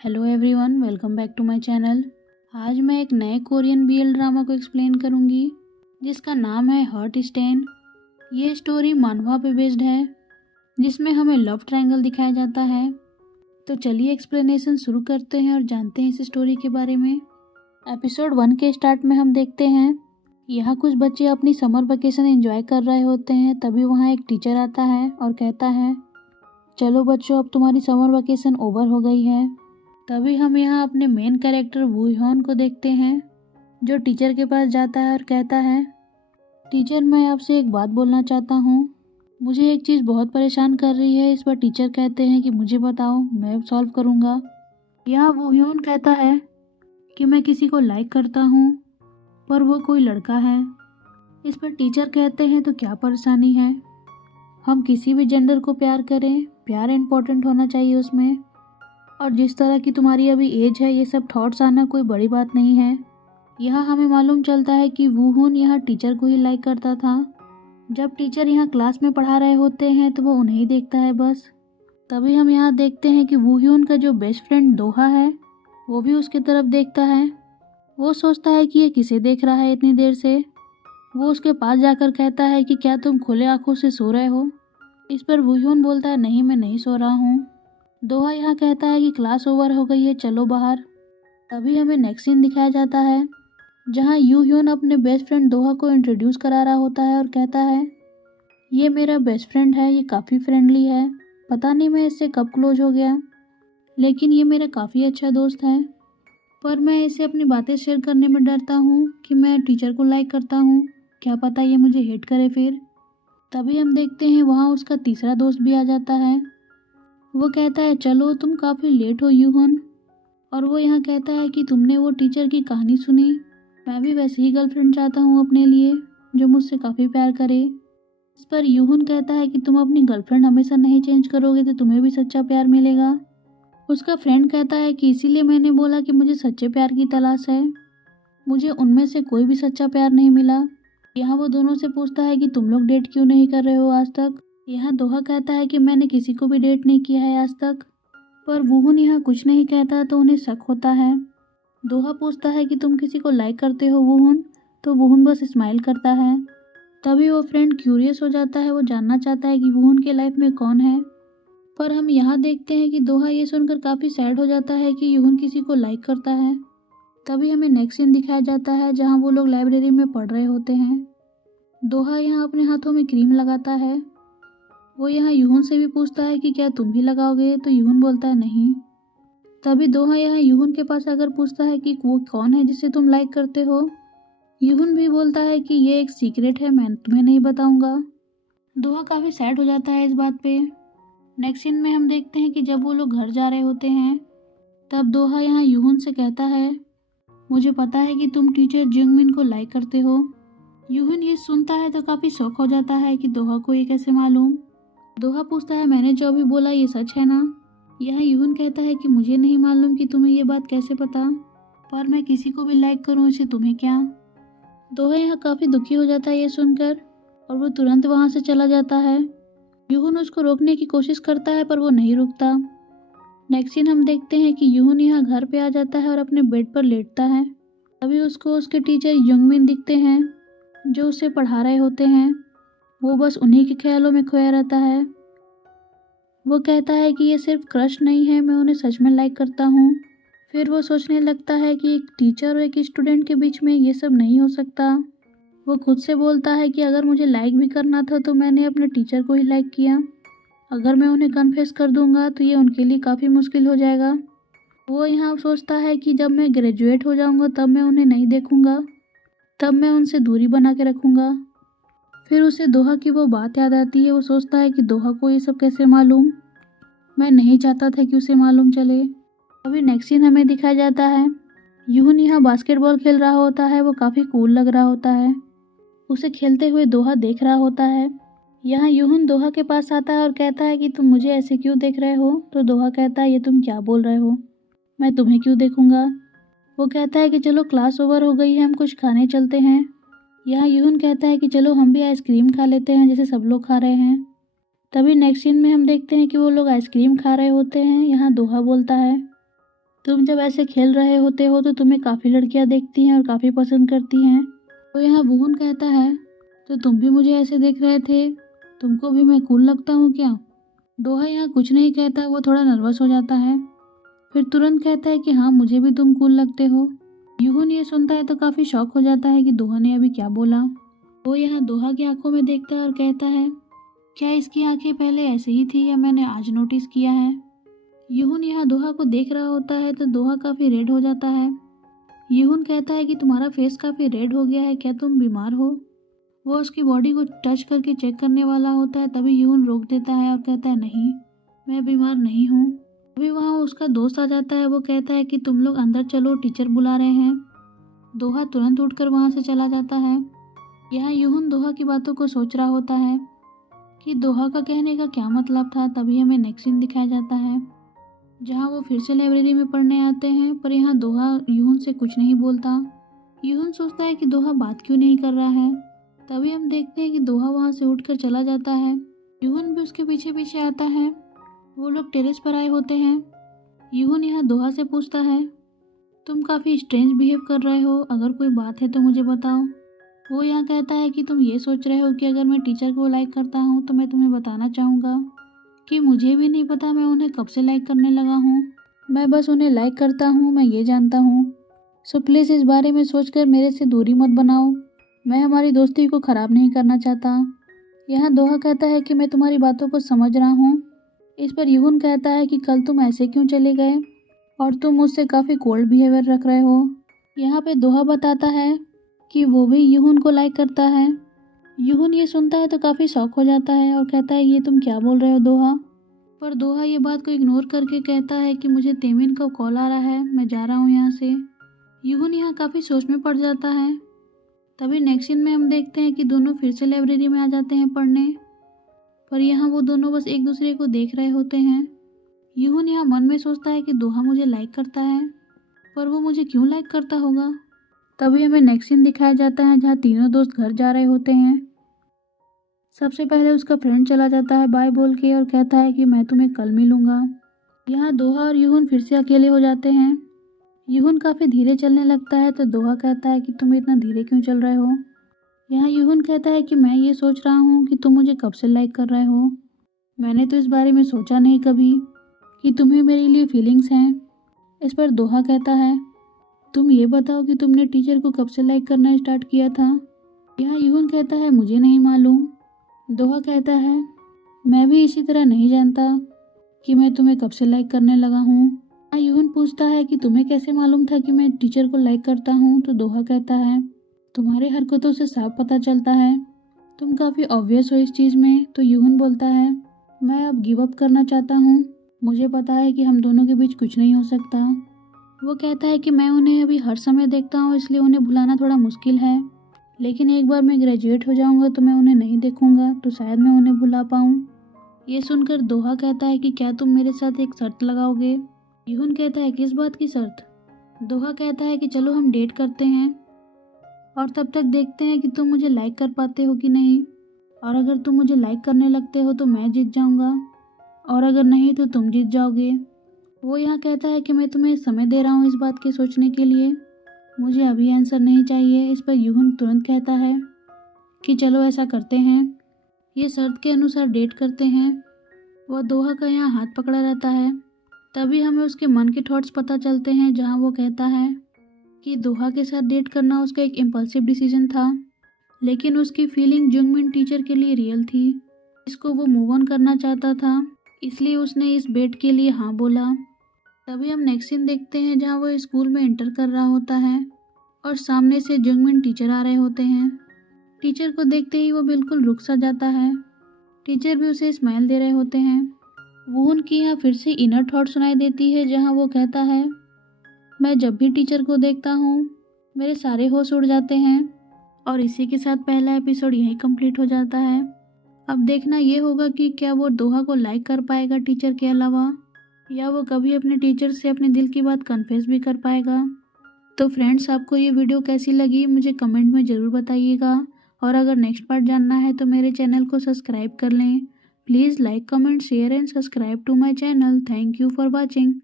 Hello everyone, welcome back to my channel. आज मैं एक नए कोरियन बीएल ड्रामा को एक्सप्लेन करूंगी जिसका नाम है हर्ट स्टेन। ये स्टोरी मानवा पे बेस्ड है जिसमें हमें लव ट्रायंगल दिखाया जाता है। तो चलिए एक्सप्लेनेशन शुरू करते हैं और जानते हैं इस स्टोरी के बारे में। एपिसोड 1 के स्टार्ट में हम देखते हैं यहाँ कुछ बच्चे अपनी समर वेकेशन एंजॉय कर रहे होते हैं। तभी वहाँ एक टीचर आता है और कहता है, चलो बच्चों, अब तुम्हारी समर वेकेशन ओवर हो गई है। तभी हम यहाँ अपने मेन कैरेक्टर वूह्योन को देखते हैं जो टीचर के पास जाता है और कहता है, टीचर मैं आपसे एक बात बोलना चाहता हूँ। मुझे एक चीज़ बहुत परेशान कर रही है। इस पर टीचर कहते हैं कि मुझे बताओ, मैं सॉल्व करूँगा। यहाँ वूह्योन कहता है कि मैं किसी को लाइक करता हूँ पर वो कोई लड़का है। इस पर टीचर कहते हैं तो क्या परेशानी है, हम किसी भी जेंडर को प्यार करें, प्यार इम्पोर्टेंट होना चाहिए उसमें। और जिस तरह की तुम्हारी अभी एज है, ये सब थॉट्स आना कोई बड़ी बात नहीं है। यहाँ हमें मालूम चलता है कि वूहुन यहाँ टीचर को ही लाइक करता था। जब टीचर यहाँ क्लास में पढ़ा रहे होते हैं तो वो उन्हें ही देखता है बस। तभी हम यहाँ देखते हैं कि वूह्योन का जो बेस्ट फ्रेंड दोहा है वो भी उसकी तरफ देखता है। वो सोचता है कि ये किसे देख रहा है इतनी देर से। वो उसके पास जाकर कहता है कि क्या तुम खुले आंखों से सो रहे हो। इस पर वूह्योन बोलता है, नहीं मैं नहीं सो रहा हूँ। दोहा यहाँ कहता है कि क्लास ओवर हो गई है, चलो बाहर। तभी हमें नेक्स्ट सीन दिखाया जाता है जहाँ यूह्योन अपने बेस्ट फ्रेंड दोहा को इंट्रोड्यूस करा रहा होता है और कहता है, ये मेरा बेस्ट फ्रेंड है, ये काफ़ी फ्रेंडली है। पता नहीं मैं इससे कब क्लोज हो गया, लेकिन ये मेरा काफ़ी अच्छा दोस्त है। पर मैं इसे अपनी बातें शेयर करने में डरता हूँ कि मैं टीचर को लाइक करता हूँ, क्या पता ये मुझे हेट करे फिर। तभी हम देखते हैं वहाँ उसका तीसरा दोस्त भी आ जाता है। वो कहता है, चलो तुम काफ़ी लेट हो यूहन। और वो यहाँ कहता है कि तुमने वो टीचर की कहानी सुनी, मैं भी वैसे ही गर्लफ्रेंड चाहता हूँ अपने लिए जो मुझसे काफ़ी प्यार करे। इस पर यूहन कहता है कि तुम अपनी गर्लफ्रेंड हमेशा नहीं चेंज करोगे तो तुम्हें भी सच्चा प्यार मिलेगा। उसका फ्रेंड कहता है कि इसीलिए मैंने बोला कि मुझे सच्चे प्यार की तलाश है, मुझे उनमें से कोई भी सच्चा प्यार नहीं मिला। यहाँ वो दोनों से पूछता है कि तुम लोग डेट क्यों नहीं कर रहे हो आज तक। यहाँ दोहा कहता है कि मैंने किसी को भी डेट नहीं किया है आज तक। पर वूहुन यहाँ कुछ नहीं कहता तो उन्हें शक होता है। दोहा पूछता है कि तुम किसी को लाइक करते हो वूहुन, तो वूहुन बस स्माइल करता है। तभी वो फ्रेंड क्यूरियस हो जाता है, वो जानना चाहता है कि वूहुन के लाइफ में कौन है। पर हम यहाँ देखते हैं कि दोहा ये सुनकर काफ़ी सैड हो जाता है कि यूहुन किसी को लाइक करता है। तभी हमें नेक्स्ट सीन दिखाया जाता है जहाँ वो लोग लाइब्रेरी में पढ़ रहे होते हैं। दोहा यहाँ अपने हाथों में क्रीम लगाता है। वो यहाँ यूहुन से भी पूछता है कि क्या तुम भी लगाओगे, तो यूहुन बोलता है नहीं। तभी दोहा यहाँ यूहुन के पास आकर पूछता है कि वो कौन है जिसे तुम लाइक करते हो। यूहुन भी बोलता है कि ये एक सीक्रेट है, मैं तुम्हें नहीं बताऊंगा। दोहा काफ़ी सैड हो जाता है इस बात पे। नेक्स्ट सीन में हम देखते हैं कि जब वो लोग घर जा रहे होते हैं तब दोहा यहाँ यूहुन से कहता है, मुझे पता है कि तुम टीचर जिंगमिन को लाइक करते हो। यूहुन ये सुनता है तो काफ़ी शौक हो जाता है कि दोहा को ये कैसे मालूम। दोहा पूछता है, मैंने जो अभी बोला ये सच है ना। यह यूहुन कहता है कि मुझे नहीं मालूम कि तुम्हें ये बात कैसे पता, पर मैं किसी को भी लाइक करूं इसे तुम्हें क्या। दोहा यहाँ काफ़ी दुखी हो जाता है ये सुनकर और वो तुरंत वहाँ से चला जाता है। यूहुन उसको रोकने की कोशिश करता है पर वो नहीं रुकता। नेक्स्ट सीन हम देखते हैं कि यूहुन यहाँ घर पे आ जाता है और अपने बेड पर लेटता है। तभी उसको उसके टीचर युंगमिन दिखते हैं जो उसे पढ़ा रहे होते हैं। वो बस उन्हीं के ख्यालों में खोया रहता है। वो कहता है कि ये सिर्फ क्रश नहीं है, मैं उन्हें सच में लाइक करता हूँ। फिर वो सोचने लगता है कि एक टीचर और एक स्टूडेंट के बीच में ये सब नहीं हो सकता। वो खुद से बोलता है कि अगर मुझे लाइक भी करना था तो मैंने अपने टीचर को ही लाइक किया। अगर मैं उन्हें कन्फेस कर दूंगा तो ये उनके लिए काफ़ी मुश्किल हो जाएगा। वो यहाँ सोचता है कि जब मैं ग्रेजुएट हो जाऊँगा तब मैं उन्हें नहीं देखूँगा, तब मैं उनसे दूरी बना के रखूँगा। फिर उसे दोहा की वो बात याद आती है। वो सोचता है कि दोहा को ये सब कैसे मालूम, मैं नहीं चाहता था कि उसे मालूम चले। अभी नेक्स्ट सीन हमें दिखाया जाता है यूहुन यहाँ बास्केटबॉल खेल रहा होता है। वो काफ़ी कूल लग रहा होता है। उसे खेलते हुए दोहा देख रहा होता है। यहाँ यूहुन दोहा के पास आता है और कहता है कि तुम मुझे ऐसे क्यों देख रहे हो। तो दोहा कहता है, ये तुम क्या बोल रहे हो, मैं तुम्हें क्यों देखूंगा। वो कहता है कि चलो क्लास ओवर हो गई है, हम कुछ खाने चलते हैं। यहाँ यूहुन कहता है कि चलो हम भी आइसक्रीम खा लेते हैं जैसे सब लोग खा रहे हैं। तभी नेक्स्ट सीन में हम देखते हैं कि वो लोग आइसक्रीम खा रहे होते हैं। यहाँ दोहा बोलता है, तुम जब ऐसे खेल रहे होते हो तो तुम्हें काफ़ी लड़कियां देखती हैं और काफ़ी पसंद करती हैं। तो यहाँ वुहुन कहता है, तो तुम भी मुझे ऐसे देख रहे थे, तुमको भी मैं कूल लगता हूँ क्या? दोहा यहाँ कुछ नहीं कहता, वो थोड़ा नर्वस हो जाता है। फिर तुरंत कहता है कि हाँ, मुझे भी तुम कूल लगते हो। यूहुन ये सुनता है तो काफ़ी शॉक हो जाता है कि दोहा ने अभी क्या बोला। वो यहाँ दोहा की आंखों में देखता है और कहता है, क्या इसकी आंखें पहले ऐसे ही थी या मैंने आज नोटिस किया है? यूहुन यहाँ दोहा को देख रहा होता है तो दोहा काफ़ी रेड हो जाता है। यूहुन कहता है कि तुम्हारा फेस काफ़ी रेड हो गया है, क्या तुम बीमार हो? वो उसकी बॉडी को टच करके चेक करने वाला होता है, तभी यूहुन रोक देता है और कहता है, नहीं, मैं बीमार नहीं हूँ। अभी वहाँ उसका दोस्त आ जाता है। वो कहता है कि तुम लोग अंदर चलो, टीचर बुला रहे हैं। दोहा तुरंत उठकर वहाँ से चला जाता है। यहाँ यूहुन दोहा की बातों को सोच रहा होता है कि दोहा का कहने का क्या मतलब था। तभी हमें नेक्स्ट सीन दिखाया जाता है जहाँ वो फिर से लाइब्रेरी में पढ़ने आते हैं, पर यहाँ दोहा यूहुन से कुछ नहीं बोलता। यूहुन सोचता है कि दोहा बात क्यों नहीं कर रहा है। तभी हम देखते हैं कि दोहा वहाँ से उठकर चला जाता है। यूहुन भी उसके पीछे पीछे आता है। वो लोग टेरेस पर आए होते हैं। यूहुन यहाँ दोहा से पूछता है, तुम काफ़ी स्ट्रेंज बिहेव कर रहे हो, अगर कोई बात है तो मुझे बताओ। वो यहाँ कहता है कि तुम ये सोच रहे हो कि अगर मैं टीचर को लाइक करता हूँ तो मैं तुम्हें बताना चाहूँगा कि मुझे भी नहीं पता मैं उन्हें कब से लाइक करने लगा हूँ। मैं बस उन्हें लाइक करता हूँ, मैं ये जानता हूँ। सो प्लीज़ इस बारे में सोचकर मेरे से दूरी मत बनाओ। मैं हमारी दोस्ती को ख़राब नहीं करना चाहता। यहाँ दोहा कहता है कि मैं तुम्हारी बातों को समझ रहा हूँ। इस पर यूहुन कहता है कि कल तुम ऐसे क्यों चले गए और तुम मुझसे काफ़ी कोल्ड बिहेवियर रख रहे हो। यहाँ पे दोहा बताता है कि वो भी यूहुन को लाइक करता है। यूहुन ये सुनता है तो काफ़ी शॉक हो जाता है और कहता है, ये तुम क्या बोल रहे हो दोहा? पर दोहा ये बात को इग्नोर करके कहता है कि मुझे तेमिन का कॉल आ रहा है, मैं जा रहा हूँ यहाँ से। यूहुन यहाँ काफ़ी सोच में पड़ जाता है। तभी नेक्स्ट सीन में हम देखते हैं कि दोनों फिर से लाइब्रेरी में आ जाते हैं पढ़ने, पर यहाँ वो दोनों बस एक दूसरे को देख रहे होते हैं। यूहुन यहाँ मन में सोचता है कि दोहा मुझे लाइक करता है, पर वो मुझे क्यों लाइक करता होगा। तभी हमें नेक्स्ट सीन दिखाया जाता है जहाँ तीनों दोस्त घर जा रहे होते हैं। सबसे पहले उसका फ्रेंड चला जाता है बाय बोल के और कहता है कि मैं तुम्हें कल मिलूंगा। यहाँ दोहा और यूहुन फिर से अकेले हो जाते हैं। यूहुन काफ़ी धीरे चलने लगता है तो दोहा कहता है कि तुम इतना धीरे क्यों चल रहे हो। यहाँ यूहुन कहता है कि मैं ये सोच रहा हूँ कि तुम मुझे कब से लाइक कर रहे हो। मैंने तो इस बारे में सोचा नहीं कभी कि तुम्हें मेरे लिए फीलिंग्स हैं। इस पर दोहा कहता है, तुम ये बताओ कि तुमने टीचर को कब से लाइक करना स्टार्ट किया था। यहाँ यूहुन कहता है, मुझे नहीं मालूम। दोहा कहता है, मैं भी इसी तरह नहीं जानता कि मैं तुम्हें कब से लाइक करने लगा हूँ। यूहुन पूछता है कि तुम्हें कैसे मालूम था कि मैं टीचर को लाइक करता हूँ। तो दोहा कहता है, तुम्हारे हरकतों से साफ पता चलता है, तुम काफ़ी ऑब्वियस हो इस चीज़ में। तो यूहुन बोलता है, मैं अब गिव अप करना चाहता हूँ, मुझे पता है कि हम दोनों के बीच कुछ नहीं हो सकता। वो कहता है कि मैं उन्हें अभी हर समय देखता हूँ, इसलिए उन्हें भुलाना थोड़ा मुश्किल है, लेकिन एक बार मैं ग्रेजुएट हो जाऊँगा तो मैं उन्हें नहीं देखूँगा, तो शायद मैं उन्हें भुला पाऊँ। ये सुनकर दोहा कहता है कि क्या तुम मेरे साथ एक शर्त लगाओगे। यूहुन कहता है, किस बात की शर्त। दोहा कहता है कि चलो हम डेट करते हैं और तब तक देखते हैं कि तुम मुझे लाइक कर पाते हो कि नहीं, और अगर तुम मुझे लाइक करने लगते हो तो मैं जीत जाऊँगा, और अगर नहीं तो तुम जीत जाओगे। वो यहाँ कहता है कि मैं तुम्हें समय दे रहा हूँ इस बात के सोचने के लिए, मुझे अभी आंसर नहीं चाहिए। इस पर यूहुन तुरंत कहता है कि चलो ऐसा करते हैं। ये शर्त के अनुसार डेट करते हैं। वह दोहा का यहाँ हाथ पकड़ा रहता है। तभी हमें उसके मन के थॉट्स पता चलते हैं, जहाँ वो कहता है कि दोहा के साथ डेट करना उसका एक इम्पल्सिव डिसीजन था, लेकिन उसकी फीलिंग जुंगमिन टीचर के लिए रियल थी। इसको वो मूव ऑन करना चाहता था, इसलिए उसने इस बेट के लिए हाँ बोला। तभी हम नेक्स्ट सीन देखते हैं जहाँ वो स्कूल में इंटर कर रहा होता है और सामने से जुंगमिन टीचर आ रहे होते हैं। टीचर को देखते ही वो बिल्कुल रुक सा जाता है। टीचर भी उसे स्माइल दे रहे होते हैं। वुहुन की यहाँ फिर से इनर थॉट सुनाई देती है, जहाँ वो कहता है, मैं जब भी टीचर को देखता हूँ मेरे सारे होश उड़ जाते हैं। और इसी के साथ पहला एपिसोड यहीं कंप्लीट हो जाता है। अब देखना ये होगा कि क्या वो दोहा को लाइक कर पाएगा टीचर के अलावा, या वो कभी अपने टीचर से अपने दिल की बात कन्फेस भी कर पाएगा। तो फ्रेंड्स, आपको ये वीडियो कैसी लगी मुझे कमेंट में ज़रूर बताइएगा, और अगर नेक्स्ट पार्ट जानना है तो मेरे चैनल को सब्सक्राइब कर लें। Please like, comment, share and subscribe to my channel. Thank you for watching.